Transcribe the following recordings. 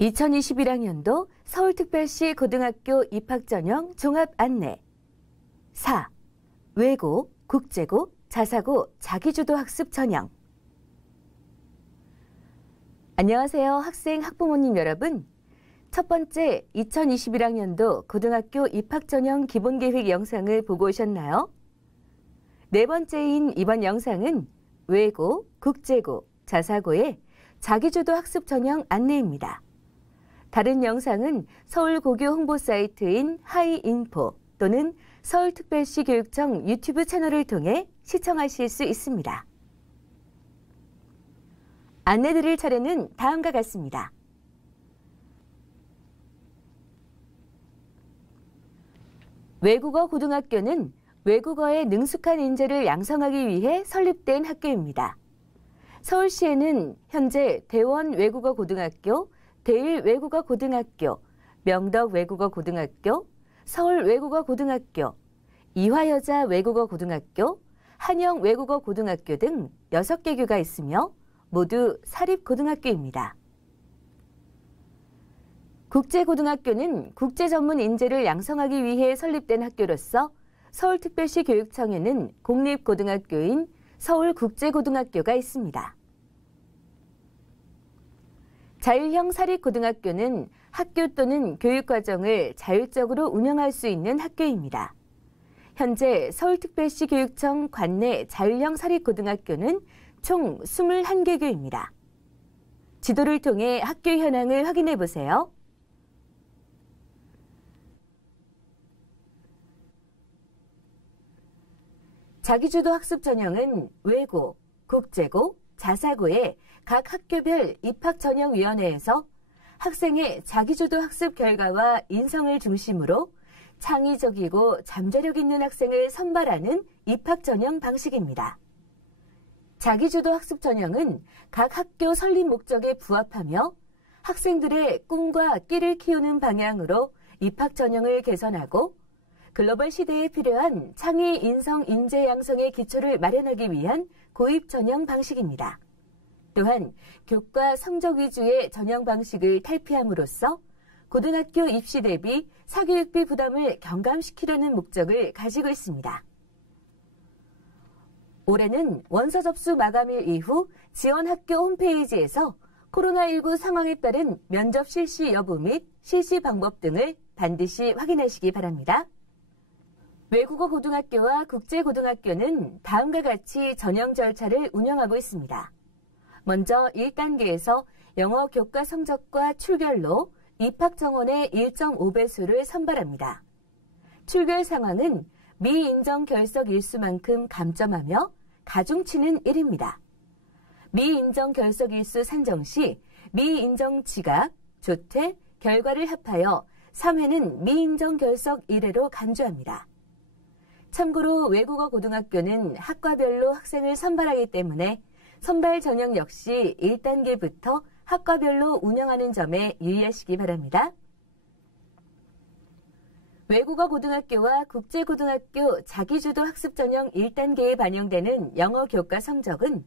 2021학년도 서울특별시 고등학교 입학전형 종합 안내 4. 외고, 국제고, 자사고, 자기주도 학습 전형. 안녕하세요. 학생, 학부모님 여러분. 첫 번째 2021학년도 고등학교 입학전형 기본계획 영상을 보고 오셨나요? 네 번째인 이번 영상은 외고, 국제고, 자사고의 자기주도 학습 전형 안내입니다. 다른 영상은 서울고교 홍보 사이트인 하이인포 또는 서울특별시 교육청 유튜브 채널을 통해 시청하실 수 있습니다. 안내드릴 차례는 다음과 같습니다. 외국어 고등학교는 외국어에 능숙한 인재를 양성하기 위해 설립된 학교입니다. 서울시에는 현재 대원 외국어 고등학교, 대일 외국어 고등학교, 명덕 외국어 고등학교, 서울 외국어 고등학교, 이화여자 외국어 고등학교, 한영 외국어 고등학교 등 6개 교가 있으며 모두 사립고등학교입니다. 국제고등학교는 국제 전문 인재를 양성하기 위해 설립된 학교로서 서울특별시 교육청에는 공립고등학교인 서울국제고등학교가 있습니다. 자율형 사립고등학교는 학교 또는 교육과정을 자율적으로 운영할 수 있는 학교입니다. 현재 서울특별시 교육청 관내 자율형 사립고등학교는 총 21개교입니다. 지도를 통해 학교 현황을 확인해 보세요. 자기주도 학습 전형은 외고, 국제고, 자사고의 각 학교별 입학전형위원회에서 학생의 자기주도 학습 결과와 인성을 중심으로 창의적이고 잠재력 있는 학생을 선발하는 입학전형 방식입니다. 자기주도 학습 전형은 각 학교 설립 목적에 부합하며 학생들의 꿈과 끼를 키우는 방향으로 입학전형을 개선하고 글로벌 시대에 필요한 창의 인성 인재 양성의 기초를 마련하기 위한 고입 전형 방식입니다. 또한 교과 성적 위주의 전형 방식을 탈피함으로써 고등학교 입시 대비 사교육비 부담을 경감시키려는 목적을 가지고 있습니다. 올해는 원서 접수 마감일 이후 지원학교 홈페이지에서 코로나19 상황에 따른 면접 실시 여부 및 실시 방법 등을 반드시 확인하시기 바랍니다. 외국어 고등학교와 국제고등학교는 다음과 같이 전형 절차를 운영하고 있습니다. 먼저 1단계에서 영어 교과 성적과 출결로 입학 정원의 1.5배수를 선발합니다. 출결 상황은 미인정 결석 일수만큼 감점하며 가중치는 1입니다. 미인정 결석 일수 산정 시 미인정 지각, 조퇴, 결과를 합하여 3회는 미인정 결석 1회로 간주합니다. 참고로 외국어 고등학교는 학과별로 학생을 선발하기 때문에 선발 전형 역시 1단계부터 학과별로 운영하는 점에 유의하시기 바랍니다. 외국어 고등학교와 국제고등학교 자기주도 학습 전형 1단계에 반영되는 영어 교과 성적은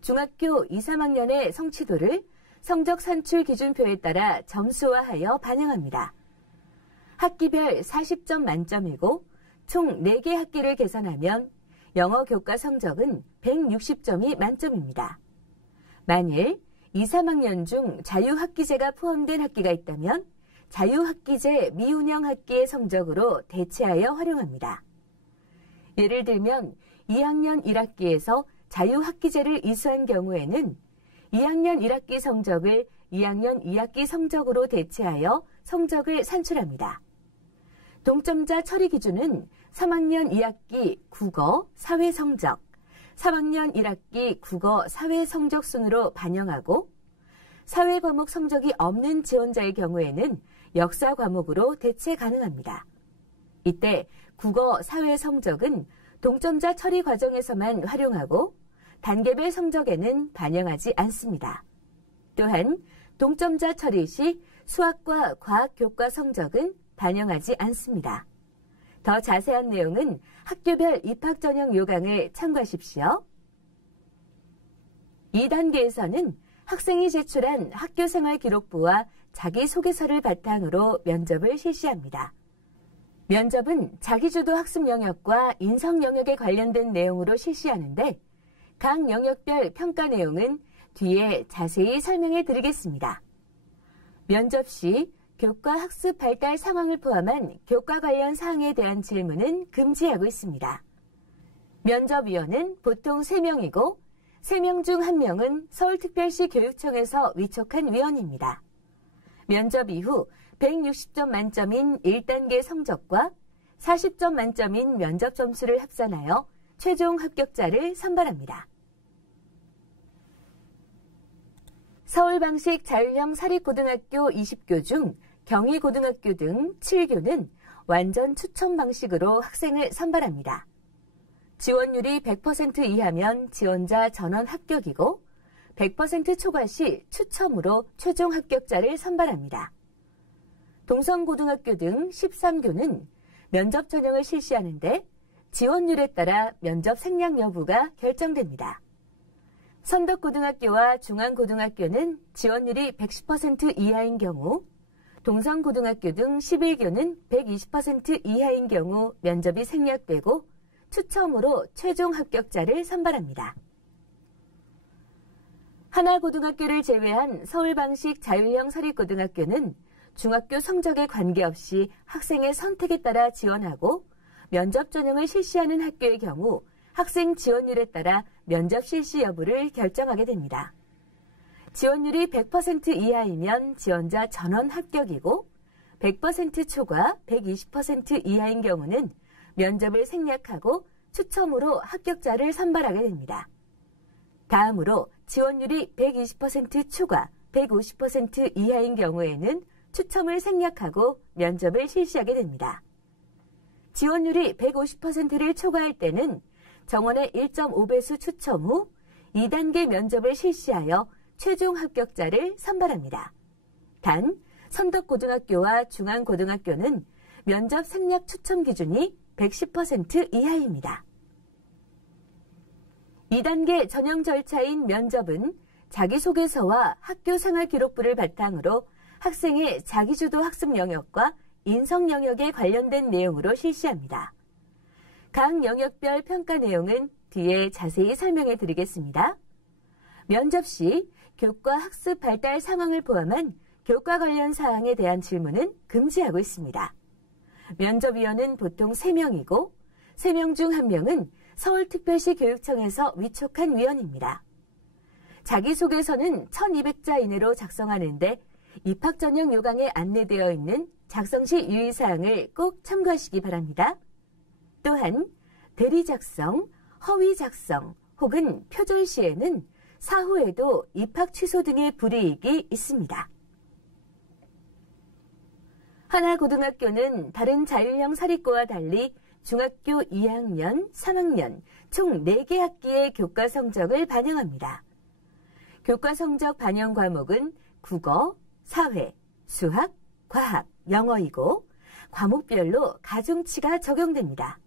중학교 2, 3학년의 성취도를 성적 산출 기준표에 따라 점수화하여 반영합니다. 학기별 40점 만점이고 총 4개 학기를 계산하면 영어 교과 성적은 160점이 만점입니다. 만일 2, 3학년 중 자유학기제가 포함된 학기가 있다면 자유학기제 미운영 학기의 성적으로 대체하여 활용합니다. 예를 들면 2학년 1학기에서 자유학기제를 이수한 경우에는 2학년 1학기 성적을 2학년 2학기 성적으로 대체하여 성적을 산출합니다. 동점자 처리 기준은 3학년 2학기 국어, 사회 성적, 3학년 1학기 국어, 사회 성적 순으로 반영하고 사회 과목 성적이 없는 지원자의 경우에는 역사 과목으로 대체 가능합니다. 이때 국어, 사회 성적은 동점자 처리 과정에서만 활용하고 단계별 성적에는 반영하지 않습니다. 또한 동점자 처리 시 수학과 과학 교과 성적은 반영하지 않습니다. 더 자세한 내용은 학교별 입학 전형 요강을 참고하십시오. 2단계에서는 학생이 제출한 학교생활 기록부와 자기소개서를 바탕으로 면접을 실시합니다. 면접은 자기주도 학습 영역과 인성 영역에 관련된 내용으로 실시하는데 각 영역별 평가 내용은 뒤에 자세히 설명해 드리겠습니다. 면접 시 교과 학습 발달 상황을 포함한 교과 관련 사항에 대한 질문은 금지하고 있습니다. 면접위원은 보통 3명이고 3명 중 1명은 서울특별시 교육청에서 위촉한 위원입니다. 면접 이후 160점 만점인 1단계 성적과 40점 만점인 면접 점수를 합산하여 최종 합격자를 선발합니다. 서울방식 자율형 사립고등학교 20교 중 경희고등학교 등 7교는 완전 추첨 방식으로 학생을 선발합니다. 지원율이 100% 이하면 지원자 전원 합격이고 100% 초과 시 추첨으로 최종 합격자를 선발합니다. 동성고등학교 등 13교는 면접 전형을 실시하는데 지원율에 따라 면접 생략 여부가 결정됩니다. 선덕고등학교와 중앙고등학교는 지원율이 110% 이하인 경우, 동성고등학교 등 11교는 120% 이하인 경우 면접이 생략되고 추첨으로 최종 합격자를 선발합니다. 하나고등학교를 제외한 서울방식 자율형 사립고등학교는 중학교 성적에 관계없이 학생의 선택에 따라 지원하고 면접 전형을 실시하는 학교의 경우 학생 지원율에 따라 면접 실시 여부를 결정하게 됩니다. 지원율이 100% 이하이면 지원자 전원 합격이고 100% 초과 120% 이하인 경우는 면접을 생략하고 추첨으로 합격자를 선발하게 됩니다. 다음으로 지원율이 120% 초과 150% 이하인 경우에는 추첨을 생략하고 면접을 실시하게 됩니다. 지원율이 150%를 초과할 때는 정원의 1.5배수 추첨 후 2단계 면접을 실시하여 최종 합격자를 선발합니다. 단, 선덕고등학교와 중앙고등학교는 면접 생략 추첨 기준이 110% 이하입니다. 2단계 전형 절차인 면접은 자기소개서와 학교 생활 기록부를 바탕으로 학생의 자기주도 학습 영역과 인성 영역에 관련된 내용으로 실시합니다. 각 영역별 평가 내용은 뒤에 자세히 설명해 드리겠습니다. 면접 시 교과 학습 발달 상황을 포함한 교과 관련 사항에 대한 질문은 금지하고 있습니다. 면접위원은 보통 3명이고 3명 중 1명은 서울특별시 교육청에서 위촉한 위원입니다. 자기소개서는 1200자 이내로 작성하는데 입학 전형 요강에 안내되어 있는 작성 시 유의사항을 꼭 참고하시기 바랍니다. 또한 대리 작성, 허위 작성 혹은 표절 시에는 사후에도 입학 취소 등의 불이익이 있습니다. 하나고등학교는 다른 자율형 사립고와 달리 중학교 2학년, 3학년 총 4개 학기의 교과 성적을 반영합니다. 교과 성적 반영 과목은 국어, 사회, 수학, 과학, 영어이고 과목별로 가중치가 적용됩니다.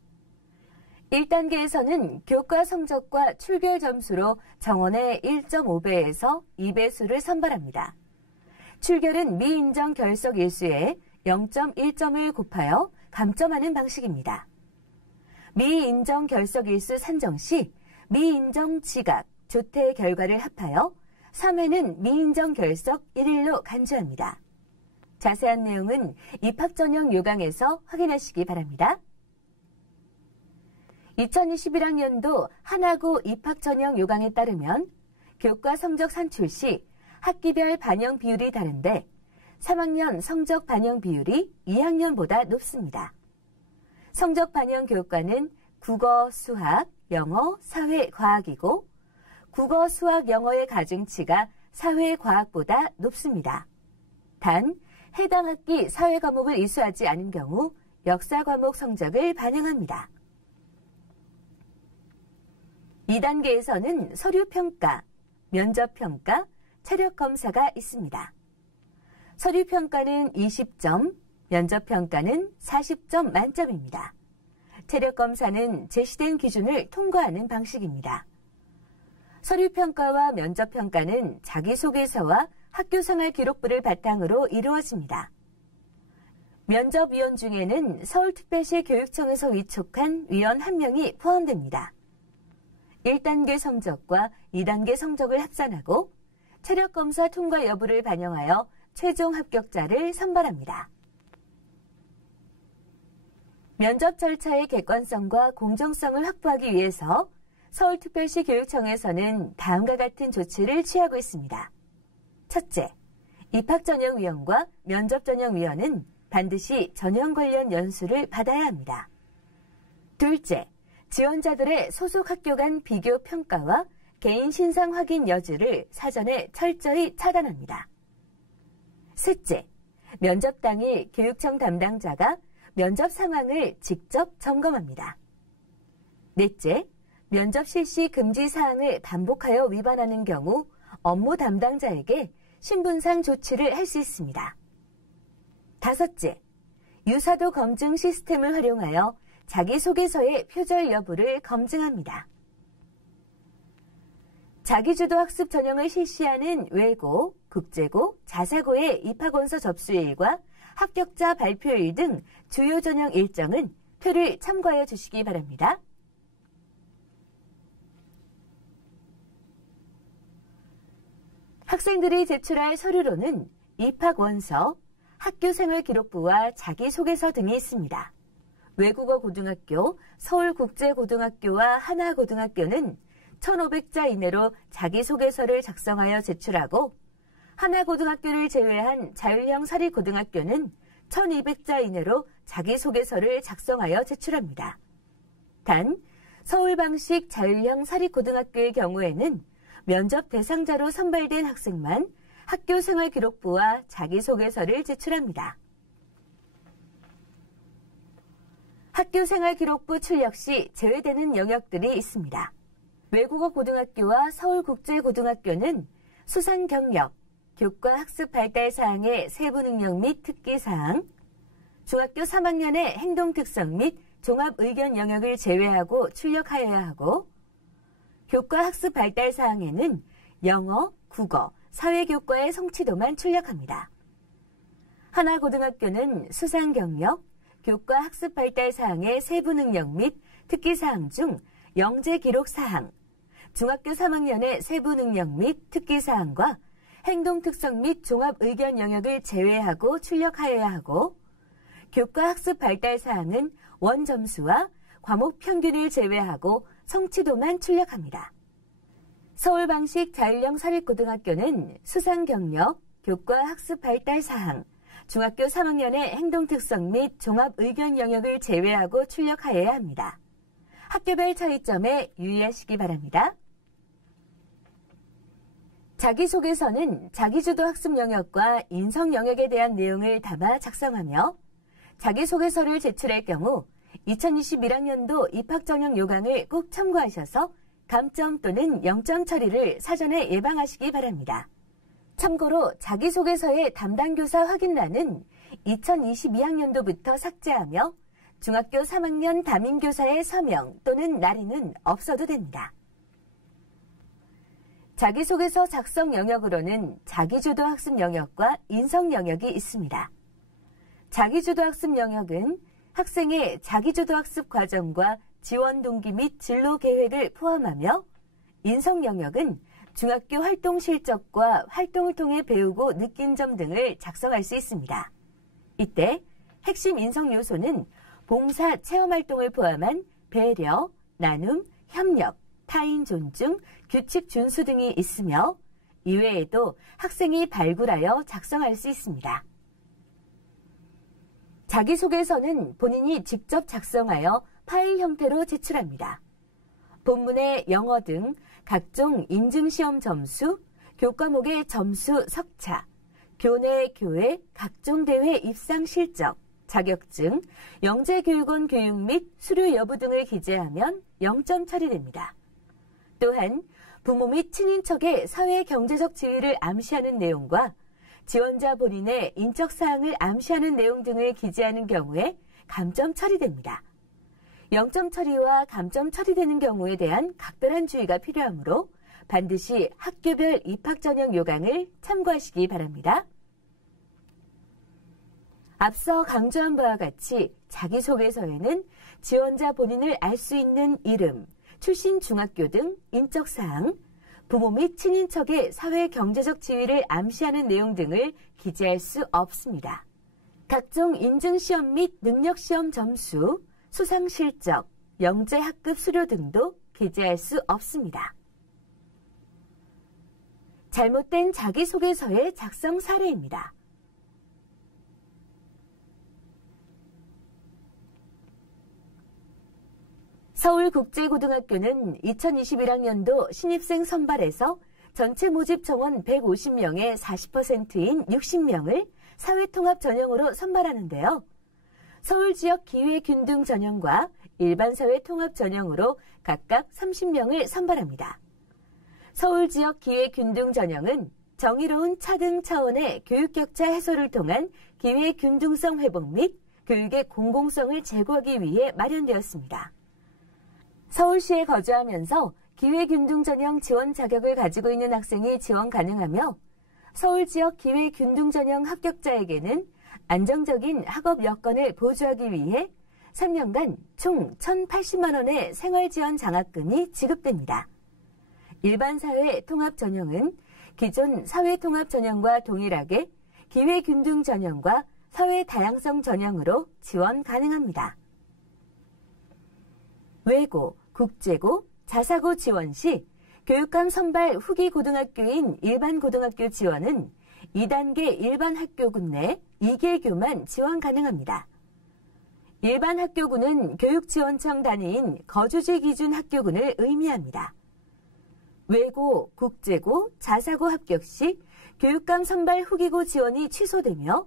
1단계에서는 교과 성적과 출결 점수로 정원의 1.5배에서 2배수를 선발합니다. 출결은 미인정 결석 일수에 0.1점을 곱하여 감점하는 방식입니다. 미인정 결석 일수 산정 시 미인정 지각, 조퇴 결과를 합하여 3회는 미인정 결석 1일로 간주합니다. 자세한 내용은 입학 전형 요강에서 확인하시기 바랍니다. 2021학년도 하나고 입학 전형 요강에 따르면 교과 성적 산출 시 학기별 반영 비율이 다른데 3학년 성적 반영 비율이 2학년보다 높습니다. 성적 반영 교과는 국어, 수학, 영어, 사회, 과학이고 국어, 수학, 영어의 가중치가 사회, 과학보다 높습니다. 단, 해당 학기 사회 과목을 이수하지 않은 경우 역사 과목 성적을 반영합니다. 2단계에서는 서류평가, 면접평가, 체력검사가 있습니다. 서류평가는 20점, 면접평가는 40점 만점입니다. 체력검사는 제시된 기준을 통과하는 방식입니다. 서류평가와 면접평가는 자기소개서와 학교생활 기록부를 바탕으로 이루어집니다. 면접위원 중에는 서울특별시 교육청에서 위촉한 위원 1명이 포함됩니다. 1단계 성적과 2단계 성적을 합산하고 체력검사 통과 여부를 반영하여 최종 합격자를 선발합니다. 면접 절차의 객관성과 공정성을 확보하기 위해서 서울특별시 교육청에서는 다음과 같은 조치를 취하고 있습니다. 첫째, 입학전형위원과 면접전형위원은 반드시 전형 관련 연수를 받아야 합니다. 둘째, 지원자들의 소속 학교 간 비교 평가와 개인 신상 확인 여지를 사전에 철저히 차단합니다. 셋째, 면접 당일 교육청 담당자가 면접 상황을 직접 점검합니다. 넷째, 면접 실시 금지 사항을 반복하여 위반하는 경우 업무 담당자에게 신분상 조치를 할 수 있습니다. 다섯째, 유사도 검증 시스템을 활용하여 자기소개서의 표절 여부를 검증합니다. 자기주도 학습 전형을 실시하는 외고, 국제고, 자사고의 입학원서 접수일과 합격자 발표일 등 주요 전형 일정은 표를 참고하여 주시기 바랍니다. 학생들이 제출할 서류로는 입학원서, 학교생활기록부와 자기소개서 등이 있습니다. 외국어 고등학교, 서울국제고등학교와 하나고등학교는 1,500자 이내로 자기소개서를 작성하여 제출하고 하나고등학교를 제외한 자율형 사립고등학교는 1,200자 이내로 자기소개서를 작성하여 제출합니다. 단, 서울방식 자율형 사립고등학교의 경우에는 면접 대상자로 선발된 학생만 학교생활기록부와 자기소개서를 제출합니다. 학교생활기록부 출력 시 제외되는 영역들이 있습니다. 외국어 고등학교와 서울국제고등학교는 수상 경력, 교과 학습 발달 사항의 세부 능력 및 특기 사항, 중학교 3학년의 행동 특성 및 종합 의견 영역을 제외하고 출력하여야 하고, 교과 학습 발달 사항에는 영어, 국어, 사회교과의 성취도만 출력합니다. 하나고등학교는 수상 경력, 교과 학습 발달 사항의 세부 능력 및 특기 사항 중 영재 기록 사항, 중학교 3학년의 세부 능력 및 특기 사항과 행동 특성 및 종합 의견 영역을 제외하고 출력하여야 하고, 교과 학습 발달 사항은 원점수와 과목 평균을 제외하고 성취도만 출력합니다. 서울방식 자율형 사립고등학교는 수상 경력, 교과 학습 발달 사항, 중학교 3학년의 행동 특성 및 종합 의견 영역을 제외하고 출력하여야 합니다. 학교별 차이점에 유의하시기 바랍니다. 자기소개서는 자기주도 학습 영역과 인성 영역에 대한 내용을 담아 작성하며 자기소개서를 제출할 경우 2021학년도 입학전형 요강을 꼭 참고하셔서 감점 또는 0점 처리를 사전에 예방하시기 바랍니다. 참고로 자기소개서의 담당교사 확인란은 2022학년도부터 삭제하며 중학교 3학년 담임교사의 서명 또는 날인은 없어도 됩니다. 자기소개서 작성 영역으로는 자기주도 학습 영역과 인성 영역이 있습니다. 자기주도 학습 영역은 학생의 자기주도 학습 과정과 지원 동기 및 진로 계획을 포함하며, 인성 영역은 중학교 활동 실적과 활동을 통해 배우고 느낀 점 등을 작성할 수 있습니다. 이때 핵심 인성 요소는 봉사 체험 활동을 포함한 배려, 나눔, 협력, 타인 존중, 규칙 준수 등이 있으며, 이외에도 학생이 발굴하여 작성할 수 있습니다. 자기소개서는 본인이 직접 작성하여 파일 형태로 제출합니다. 본문의 영어 등 각종 인증시험 점수, 교과목의 점수 석차, 교내 교회 각종 대회 입상 실적, 자격증, 영재교육원 교육 및 수료 여부 등을 기재하면 0점 처리됩니다. 또한 부모 및 친인척의 사회 경제적 지위를 암시하는 내용과 지원자 본인의 인적 사항을 암시하는 내용 등을 기재하는 경우에 감점 처리됩니다. 0점 처리와 감점 처리되는 경우에 대한 각별한 주의가 필요하므로 반드시 학교별 입학 전형 요강을 참고하시기 바랍니다. 앞서 강조한 바와 같이 자기소개서에는 지원자 본인을 알 수 있는 이름, 출신 중학교 등 인적사항, 부모 및 친인척의 사회 경제적 지위를 암시하는 내용 등을 기재할 수 없습니다. 각종 인증시험 및 능력시험 점수, 수상 실적, 영재 학급 수료 등도 기재할 수 없습니다. 잘못된 자기소개서의 작성 사례입니다. 서울국제고등학교는 2021학년도 신입생 선발에서 전체 모집 정원 150명의 40%인 60명을 사회통합 전형으로 선발하는데요. 서울지역 기회균등 전형과 일반사회통합 전형으로 각각 30명을 선발합니다. 서울지역 기회균등 전형은 정의로운 차등 차원의 교육격차 해소를 통한 기회균등성 회복 및 교육의 공공성을 제고하기 위해 마련되었습니다. 서울시에 거주하면서 기회균등 전형 지원 자격을 가지고 있는 학생이 지원 가능하며 서울지역 기회균등 전형 합격자에게는 안정적인 학업 여건을 보조하기 위해 3년간 총 1,080만 원의 생활지원 장학금이 지급됩니다. 일반사회 통합 전형은 기존 사회통합 전형과 동일하게 기회균등 전형과 사회 다양성 전형으로 지원 가능합니다. 외고, 국제고, 자사고 지원 시 교육감 선발 후기 고등학교인 일반 고등학교 지원은 2단계 일반 학교군 내 2개교만 지원 가능합니다. 일반 학교군은 교육지원청 단위인 거주지 기준 학교군을 의미합니다. 외고, 국제고, 자사고 합격 시 교육감 선발 후기고 지원이 취소되며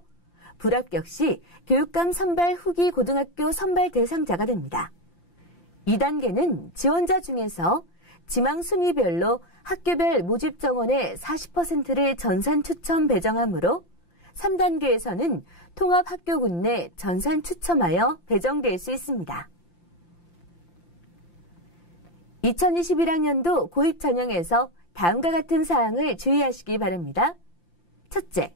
불합격 시 교육감 선발 후기 고등학교 선발 대상자가 됩니다. 2단계는 지원자 중에서 지망 순위별로 학교별 모집 정원의 40%를 전산 추첨 배정하므로 3단계에서는 통합학교군 내 전산 추첨하여 배정될 수 있습니다. 2021학년도 고입 전형에서 다음과 같은 사항을 주의하시기 바랍니다. 첫째,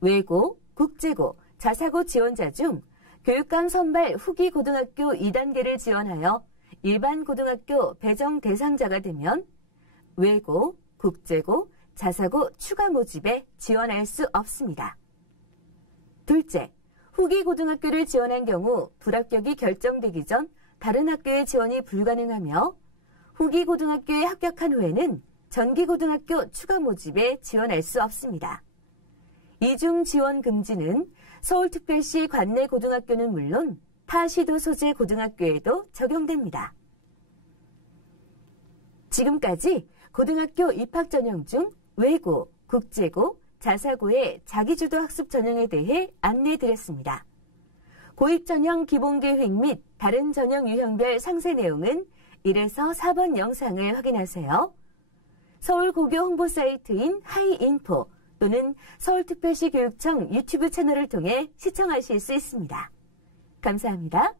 외고, 국제고, 자사고 지원자 중 교육감 선발 후기 고등학교 2단계를 지원하여 일반 고등학교 배정 대상자가 되면 외고, 국제고, 자사고 추가 모집에 지원할 수 없습니다. 둘째, 후기 고등학교를 지원한 경우 불합격이 결정되기 전 다른 학교에 지원이 불가능하며 후기 고등학교에 합격한 후에는 전기 고등학교 추가 모집에 지원할 수 없습니다. 이중 지원 금지는 서울특별시 관내 고등학교는 물론 타 시도 소재 고등학교에도 적용됩니다. 지금까지 고등학교 입학 전형 중 외고, 국제고, 자사고의 자기주도 학습 전형에 대해 안내드렸습니다. 고입 전형 기본 계획 및 다른 전형 유형별 상세 내용은 1에서 4번 영상을 확인하세요. 서울고교 홍보 사이트인 하이인포 또는 서울특별시 교육청 유튜브 채널을 통해 시청하실 수 있습니다. 감사합니다.